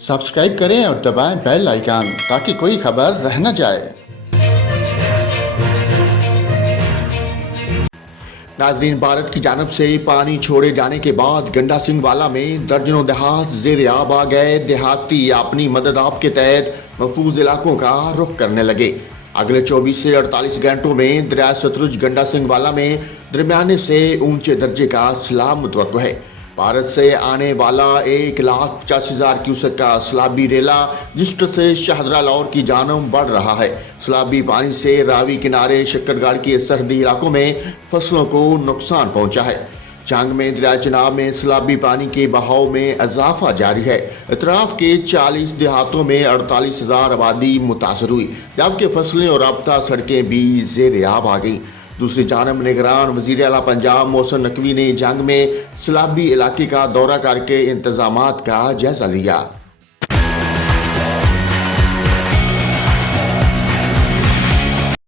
Subscribe करें और दबाएं बेल आइकन ताकि कोई खबर रह न जाए। नाजरीन, भारत की जानब से पानी छोड़े जाने के बाद गंडा सिंह वाला में दर्जनों देहात ज़ेर आब आ गए। देहाती अपनी मदद आप के तहत महफूज इलाकों का रुख करने लगे। अगले 24 से 48 घंटों में दरिया सतलुज गंडा सिंह वाला में दरमियाने से ऊंचे दर्जे का सैलाब मुतवक्को है। भारत से आने वाला 1,85,000 क्यूसेक का सैलाबी रेला जिस से शाहदरा लाहौर की जानब बढ़ रहा है। सैलाबी पानी से रावी किनारे शक्करगढ़ के सरहदी इलाकों में फसलों को नुकसान पहुंचा है। चांग में दरिया चनाब में सैलाबी पानी के बहाव में इजाफा जारी है। इतराफ के 40 देहातों में 48,000 आबादी मुतासर हुई, जबकि फसलें और रब्ता सड़कें भी ज़ेर आब आ गई। दूसरी जानब निगरान वज़ीर आला पंजाब मोहसिन नकवी ने जंग में सैलाबी इलाके का दौरा करके इंतजामात का जायजा लिया।